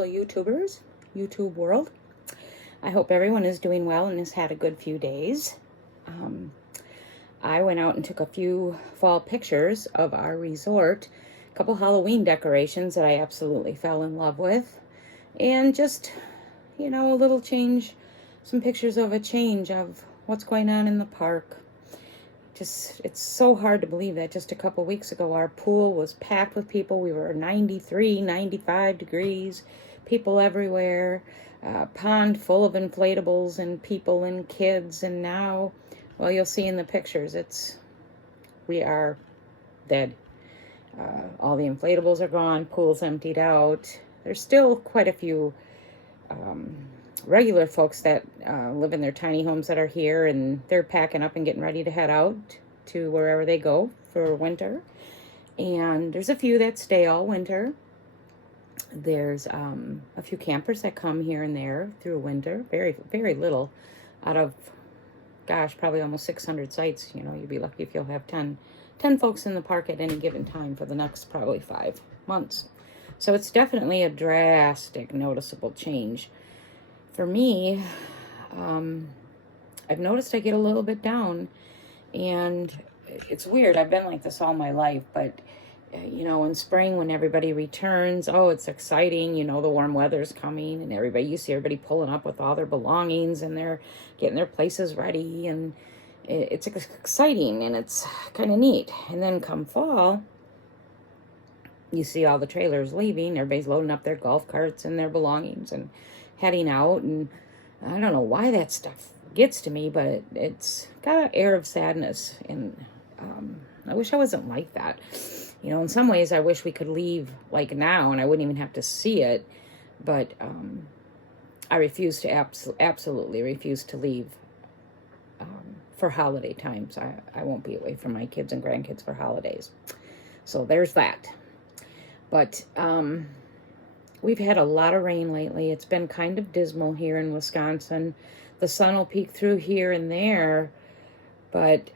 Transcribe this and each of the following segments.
fellow YouTubers, YouTube world. I hope everyone is doing well and has had a good few days. I went out and took a few fall pictures of our resort, a couple Halloween decorations that I absolutely fell in love with, and just, a little change, some pictures of a change of what's going on in the park. It's so hard to believe that just a couple weeks ago our pool was packed with people. We were 93, 95 degrees, people everywhere, pond full of inflatables and people and kids, and now, well, you'll see in the pictures, we are dead. All the inflatables are gone, pool's emptied out. There's still quite a few regular folks that live in their tiny homes that are here, and they're packing up and getting ready to head out to wherever they go for winter. And there's a few that stay all winter. There's a few campers that come here and there through winter. Very, very little out of, probably almost 600 sites. You'd be lucky if you'll have 10 folks in the park at any given time for the next probably 5 months. So it's definitely a drastic, noticeable change. For me, I've noticed I get a little bit down, and it's weird. I've been like this all my life, but in spring when everybody returns, it's exciting. The warm weather's coming, and you see everybody pulling up with all their belongings, and they're getting their places ready, and it's exciting, and it's kind of neat. And then come fall, you see all the trailers leaving. Everybody's loading up their golf carts and their belongings and heading out, and I don't know why that stuff gets to me, but it's got an air of sadness, and I wish I wasn't like that. In some ways I wish we could leave like now and I wouldn't even have to see it, but I refuse to absolutely refuse to leave for holiday times. I won't be away from my kids and grandkids for holidays, so there's that. But we've had a lot of rain lately. It's been kind of dismal here in Wisconsin. The sun will peek through here and there, but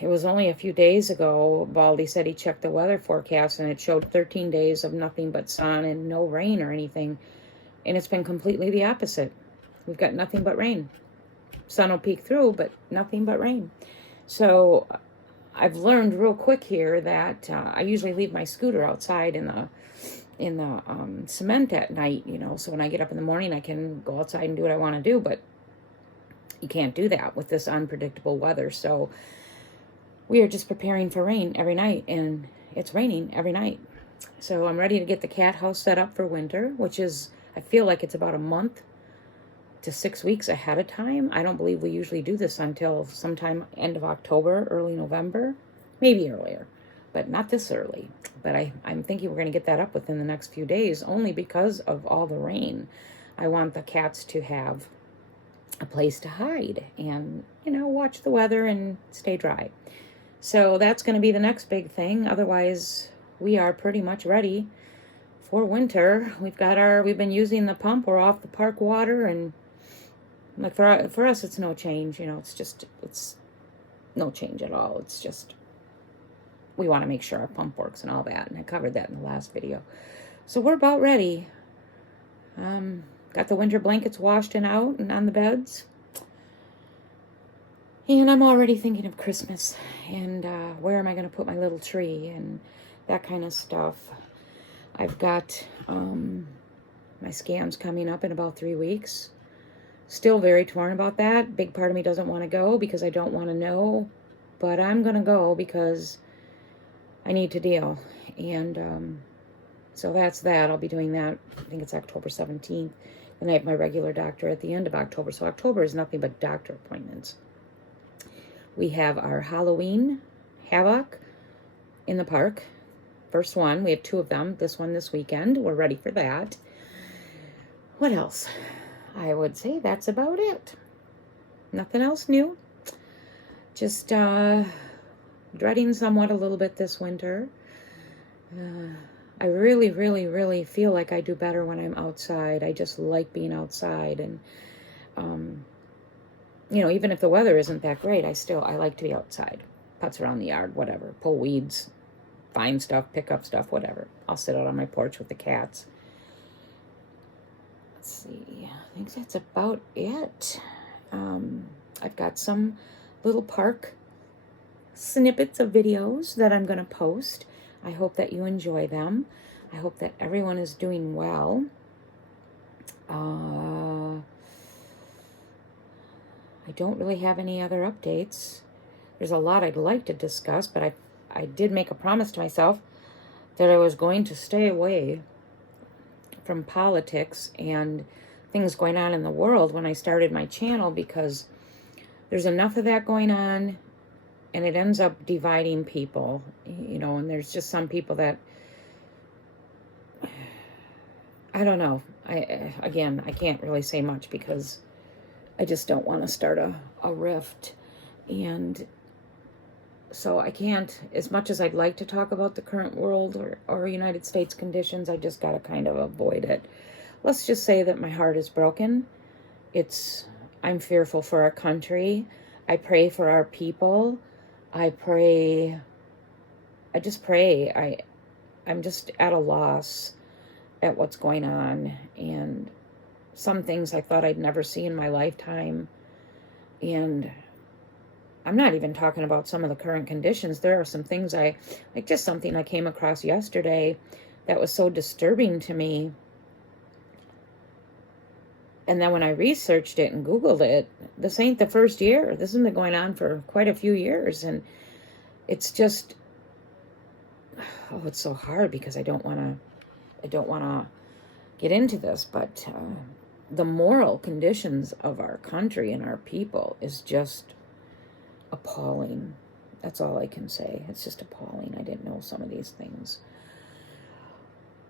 it was only a few days ago, Baldy said he checked the weather forecast and it showed 13 days of nothing but sun and no rain or anything. And it's been completely the opposite. We've got nothing but rain. Sun will peek through, but nothing but rain. So I've learned real quick here that I usually leave my scooter outside in the cement at night, so when I get up in the morning I can go outside and do what I want to do, but you can't do that with this unpredictable weather. So we are just preparing for rain every night, and it's raining every night. So I'm ready to get the cat house set up for winter, which is, I feel like it's about a month to 6 weeks ahead of time. I don't believe we usually do this until sometime end of October, early November, maybe earlier, but not this early. But I'm thinking we're going to get that up within the next few days, only because of all the rain. I want the cats to have a place to hide and, watch the weather and stay dry. So that's going to be the next big thing. Otherwise, we are pretty much ready for winter. We've been using the pump. We're off the park water, and like for us, it's no change. It's no change at all. It's just, we want to make sure our pump works and all that. And I covered that in the last video. So we're about ready. Got the winter blankets washed and out and on the beds. And I'm already thinking of Christmas and where am I going to put my little tree and that kind of stuff. I've got my scams coming up in about 3 weeks. Still very torn about that. Big part of me doesn't want to go because I don't want to know. But I'm going to go because I need to deal. And so that's that. I'll be doing that. I think it's October 17th. And I have my regular doctor at the end of October. So October is nothing but doctor appointments. We have our Halloween Havoc in the park. First one. We have 2 of them. This one this weekend. We're ready for that. What else? I would say that's about it. Nothing else new. Just dreading somewhat a little bit this winter. I really, really, really feel like I do better when I'm outside. I just like being outside. And, even if the weather isn't that great, I like to be outside. Putz around the yard, whatever. Pull weeds, find stuff, pick up stuff, whatever. I'll sit out on my porch with the cats. see. I think that's about it. I've got some little park snippets of videos that I'm going to post. I hope that you enjoy them. I hope that everyone is doing well. I don't really have any other updates. There's a lot I'd like to discuss, but I did make a promise to myself that I was going to stay away from politics and things going on in the world when I started my channel, because there's enough of that going on and it ends up dividing people, you know, and there's just some people that, I don't know. I can't really say much because I just don't want to start a rift. And so I can't, as much as I'd like to talk about the current world or United States conditions, I just got to kind of avoid it. Let's just say that my heart is broken. I'm fearful for our country. I pray for our people. I just pray. I'm just at a loss at what's going on. And some things I thought I'd never see in my lifetime. And I'm not even talking about some of the current conditions. There are some things just something I came across yesterday that was so disturbing to me. And then when I researched it and Googled it, this ain't the first year. This has been going on for quite a few years. And it's just, it's so hard because I don't want to get into this, but the moral conditions of our country and our people is just appalling. That's all I can say. It's just appalling. I didn't know some of these things.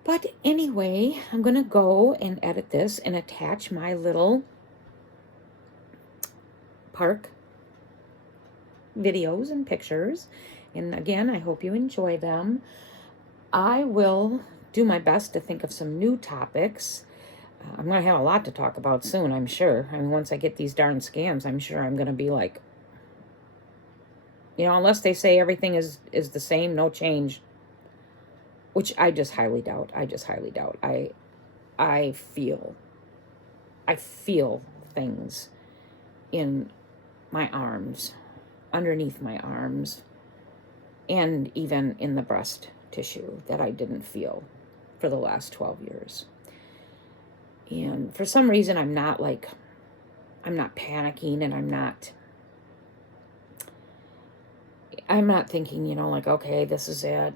But anyway, I'm going to go and edit this and attach my little park videos and pictures. And again, I hope you enjoy them. I will do my best to think of some new topics. I'm going to have a lot to talk about soon, I'm sure. I mean, once I get these darn scams, I'm sure I'm going to be like, you know, unless they say everything is the same, no change, which I just highly doubt. I feel things in my arms, underneath my arms, and even in the breast tissue that I didn't feel for the last 12 years. And for some reason, I'm not panicking, and I'm not thinking, you know, like, okay, this is it.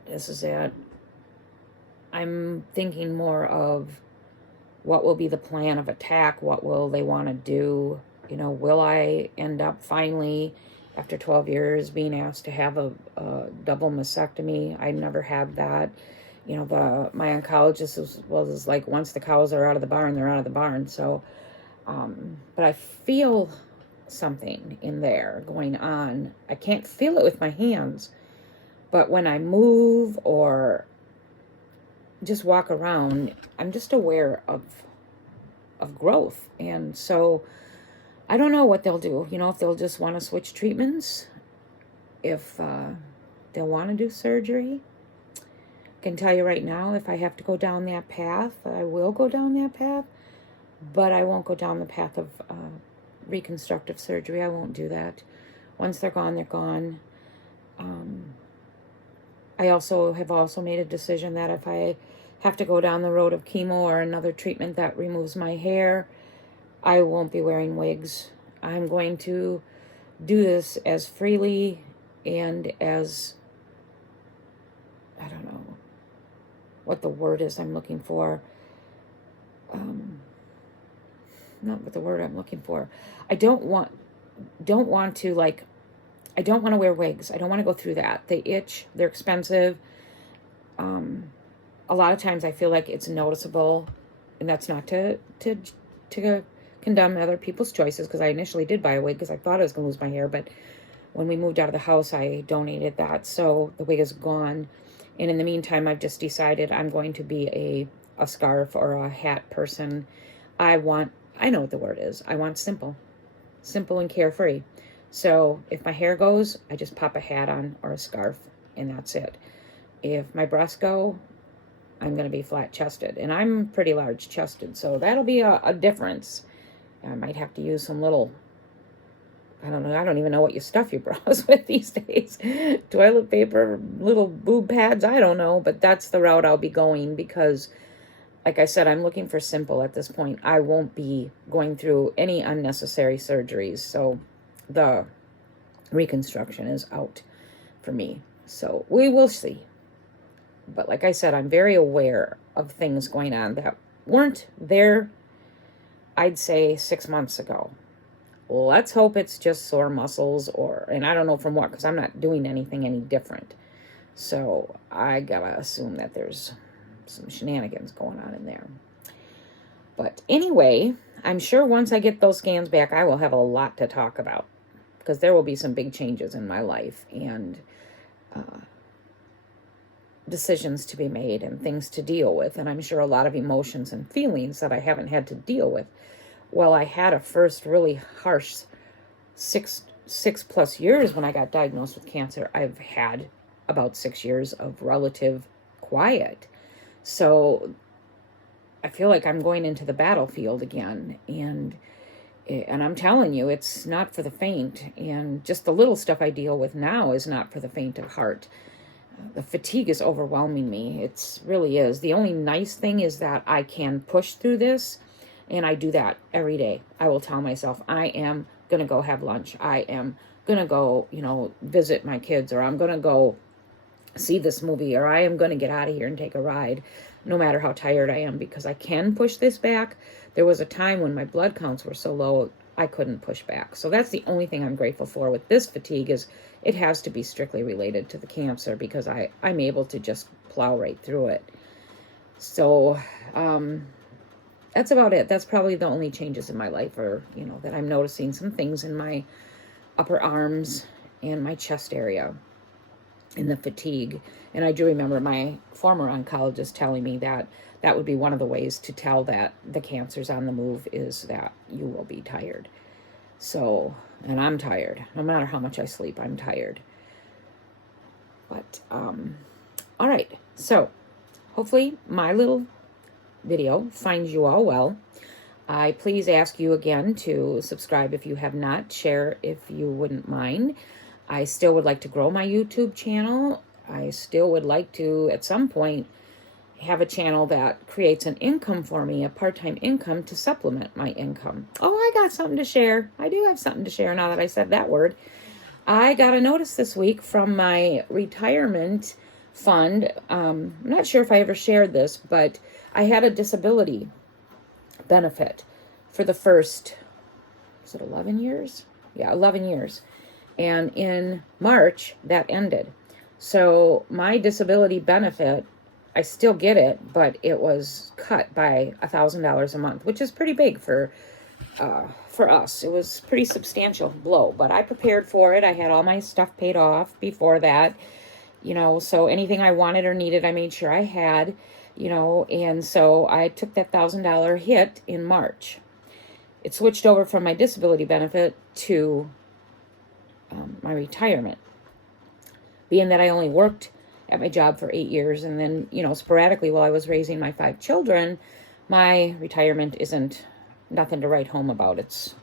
I'm thinking more of what will be the plan of attack? What will they want to do? You know, will I end up finally, after 12 years, being asked to have a double mastectomy? I never had that. You know, my oncologist was like, once the cows are out of the barn, they're out of the barn. So, but I feel something in there going on. I can't feel it with my hands, but when I move or just walk around, I'm just aware of growth. And so I don't know what they'll do. You know, if they'll just want to switch treatments, if they'll want to do surgery. I can tell you right now, if I have to go down that path, I will go down that path, but I won't go down the path of reconstructive surgery. I won't do that. Once they're gone, they're gone. I have also made a decision that if I have to go down the road of chemo or another treatment that removes my hair, I won't be wearing wigs. I'm going to do this as freely and as, I don't know what the word is I'm looking for. Not what the word I'm looking for. I don't want to wear wigs. I don't want to go through that. They itch. They're expensive. A lot of times I feel like it's noticeable, and that's not to condemn other people's choices, because I initially did buy a wig because I thought I was going to lose my hair, but when we moved out of the house, I donated that, so the wig is gone. And in the meantime, I've just decided I'm going to be a scarf or a hat person. I know what the word is. I want simple and carefree. So if my hair goes, I just pop a hat on or a scarf, and that's it. If my breasts go, I'm going to be flat chested, and I'm pretty large chested. So that'll be a difference. I might have to use some little, I don't know. I don't even know what you stuff your bras with these days. Toilet paper, little boob pads. I don't know, but that's the route I'll be going because, like I said, I'm looking for simple at this point. I won't be going through any unnecessary surgeries. So the reconstruction is out for me. So we will see. But like I said, I'm very aware of things going on that weren't there, I'd say 6 months ago. Let's hope it's just sore muscles and I don't know from what, because I'm not doing anything any different. So I gotta assume that there's some shenanigans going on in there. But anyway, I'm sure once I get those scans back, I will have a lot to talk about because there will be some big changes in my life and decisions to be made and things to deal with. And I'm sure a lot of emotions and feelings that I haven't had to deal with. Well, I had a first really harsh six plus years when I got diagnosed with cancer. I've had about 6 years of relative quiet. So I feel like I'm going into the battlefield again. And I'm telling you, it's not for the faint. And just the little stuff I deal with now is not for the faint of heart. The fatigue is overwhelming me. It really is. The only nice thing is that I can push through this. And I do that every day. I will tell myself, I am going to go have lunch. I am going to go, visit my kids, or I'm going to go see this movie, or I am going to get out of here and take a ride, no matter how tired I am, because I can push this back. There was a time when my blood counts were so low, I couldn't push back. So that's the only thing I'm grateful for with this fatigue is it has to be strictly related to the cancer because I'm able to just plow right through it. So, that's about it. That's probably the only changes in my life or, that I'm noticing some things in my upper arms and my chest area in the fatigue. And I do remember my former oncologist telling me that that would be one of the ways to tell that the cancer's on the move is that you will be tired. So, and I'm tired. No matter how much I sleep, I'm tired. But, all right. So hopefully my little video finds you all well. I please ask you again to subscribe if you have not, share if you wouldn't mind. I still would like to grow my YouTube channel. I still would like to, at some point, have a channel that creates an income for me, a part-time income to supplement my income. Oh, I got something to share. I do have something to share now that I said that word. I got a notice this week from my retirement fund. I'm not sure if I ever shared this, but I had a disability benefit for the first, was it 11 years? Yeah, 11 years. And in March, that ended. So my disability benefit, I still get it, but it was cut by $1,000 a month, which is pretty big for us. It was pretty substantial blow, but I prepared for it. I had all my stuff paid off before that, so anything I wanted or needed, I made sure I had. And so I took that $1,000 hit in March. It switched over from my disability benefit to my retirement. Being that I only worked at my job for 8 years and then, sporadically while I was raising my 5 children, my retirement isn't nothing to write home about. It's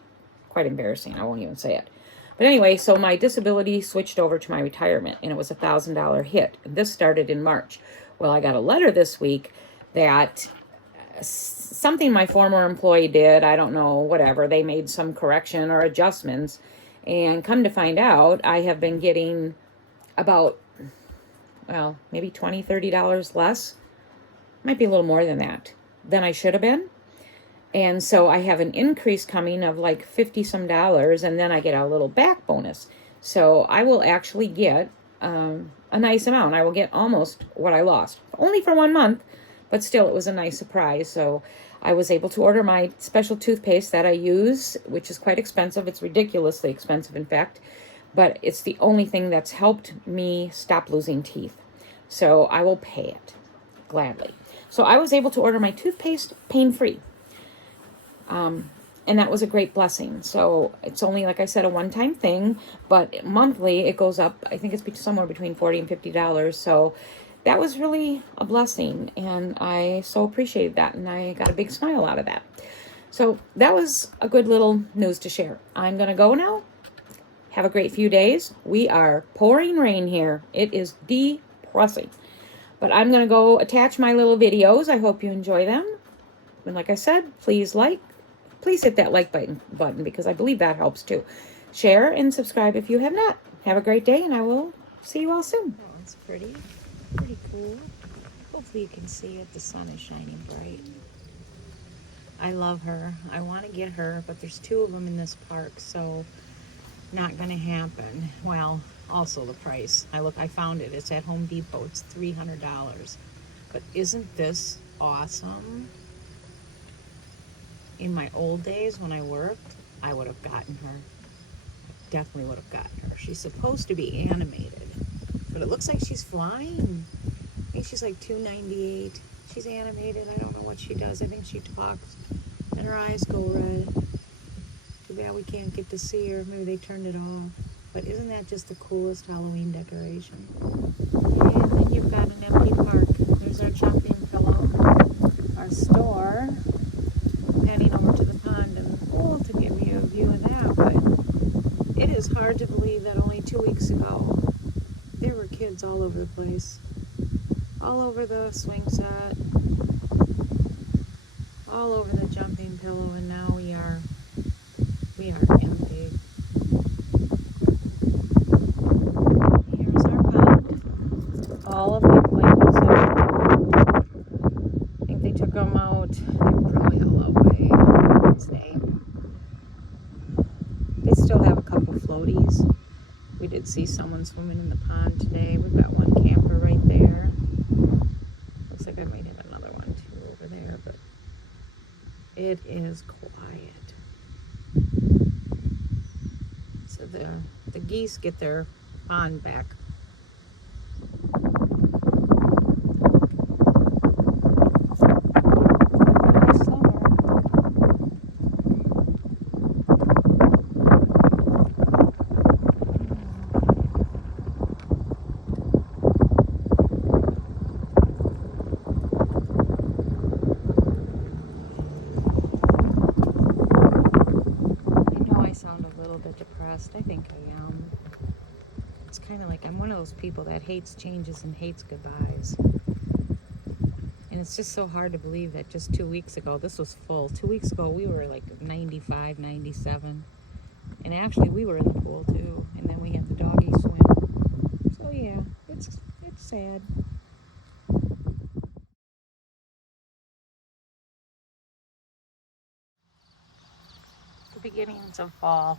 quite embarrassing. I won't even say it. But anyway, so my disability switched over to my retirement and it was $1,000 hit. And this started in March. Well, I got a letter this week that something my former employee did, I don't know, whatever, they made some correction or adjustments, and come to find out, I have been getting about, maybe $20, $30 less, might be a little more than that, than I should have been. And so I have an increase coming of like 50 some dollars, and then I get a little back bonus. So I will actually get a nice amount. I will get almost what I lost, only for 1 month, but still it was a nice surprise. So I was able to order my special toothpaste that I use, which is quite expensive. It's ridiculously expensive, in fact, but it's the only thing that's helped me stop losing teeth. So I will pay it gladly. So I was able to order my toothpaste pain-free. And that was a great blessing. So it's only, like I said, a one-time thing, but monthly it goes up. I think it's somewhere between $40 and $50. So that was really a blessing, and I so appreciated that, and I got a big smile out of that. So that was a good little news to share. I'm going to go now. Have a great few days. We are pouring rain here. It is depressing. But I'm going to go attach my little videos. I hope you enjoy them. And like I said, please hit that like button because I believe that helps too. Share and subscribe if you have not. Have a great day, and I will see you all soon. Oh, it's pretty cool. Hopefully you can see it. The sun is shining bright. I love her. I want to get her, but there's 2 of them in this park, so not going to happen. Well, also the price. I found it. It's at Home Depot. It's $300. But isn't this awesome? In my old days when I worked, I would have gotten her. I definitely would have gotten her. She's supposed to be animated, but it looks like she's flying. I think she's like $2.98. She's animated. I don't know what she does. I think she talks, and her eyes go red. Too bad we can't get to see her. Maybe they turned it off. But isn't that just the coolest Halloween decoration? And then you've got an empty park. There's our jumping pillow, our store, heading over to the pond and the pool to give you a view of that. But it is hard to believe that only 2 weeks ago, there were kids all over the place. All over the swing set, all over the jumping pillow, and now we are empty. Here's our pond. All of the inflatables have been, I think they took them out. They were probably all out by Wednesday. They still have a couple floaties. We did see someone swimming in the pond today. We've got one camper right there. Looks like I might have another one too over there, but it is quiet. So the geese get their pond back. Depressed. I think I am. It's kind of like I'm one of those people that hates changes and hates goodbyes. And it's just so hard to believe that just 2 weeks ago, this was full. 2 weeks ago, we were like 95, 97. And actually, we were in the pool too. And then we had the doggy swim. So yeah, it's sad. The beginnings of fall.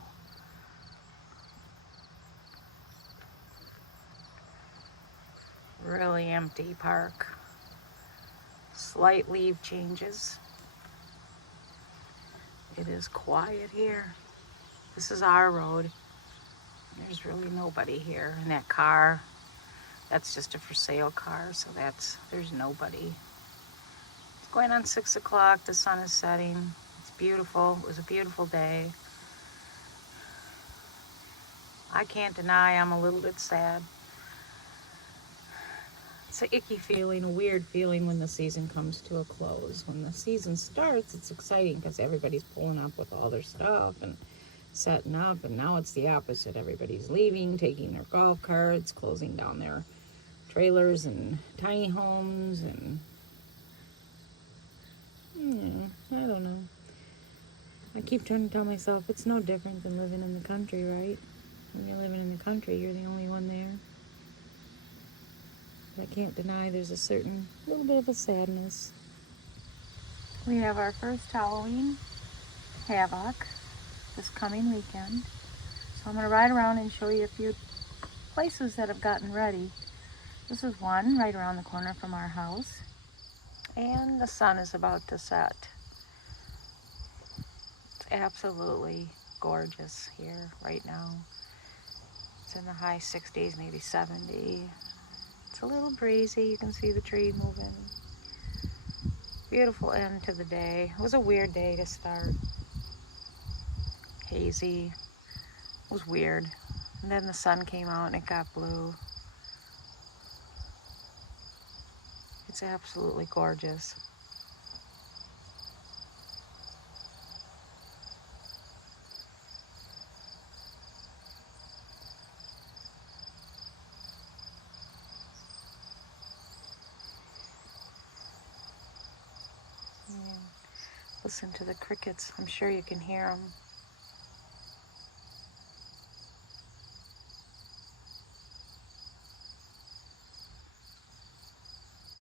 Really empty park. Slight leaf changes. It is quiet here. This is our road. There's really nobody here. In that car, that's just a for sale car, so there's nobody. It's going on 6 o'clock. The sun is setting. It's beautiful. It was a beautiful day. I can't deny I'm a little bit sad. It's an icky feeling, a weird feeling when the season comes to a close. When the season starts, it's exciting because everybody's pulling up with all their stuff and setting up, and now it's the opposite. Everybody's leaving, taking their golf carts, closing down their trailers and tiny homes, and I don't know. I keep trying to tell myself it's no different than living in the country, right? When you're living in the country, you're the only one there. But I can't deny there's a certain little bit of a sadness. We have our first Halloween Havoc this coming weekend. So I'm going to ride around and show you a few places that have gotten ready. This is one right around the corner from our house. And the sun is about to set. It's absolutely gorgeous here right now. It's in the high 60s, maybe 70. It's a little breezy. You can see the tree moving. Beautiful end to the day. It was a weird day to start. Hazy. It was weird. And then the sun came out and it got blue. It's absolutely gorgeous. Yeah. Listen to the crickets. I'm sure you can hear them.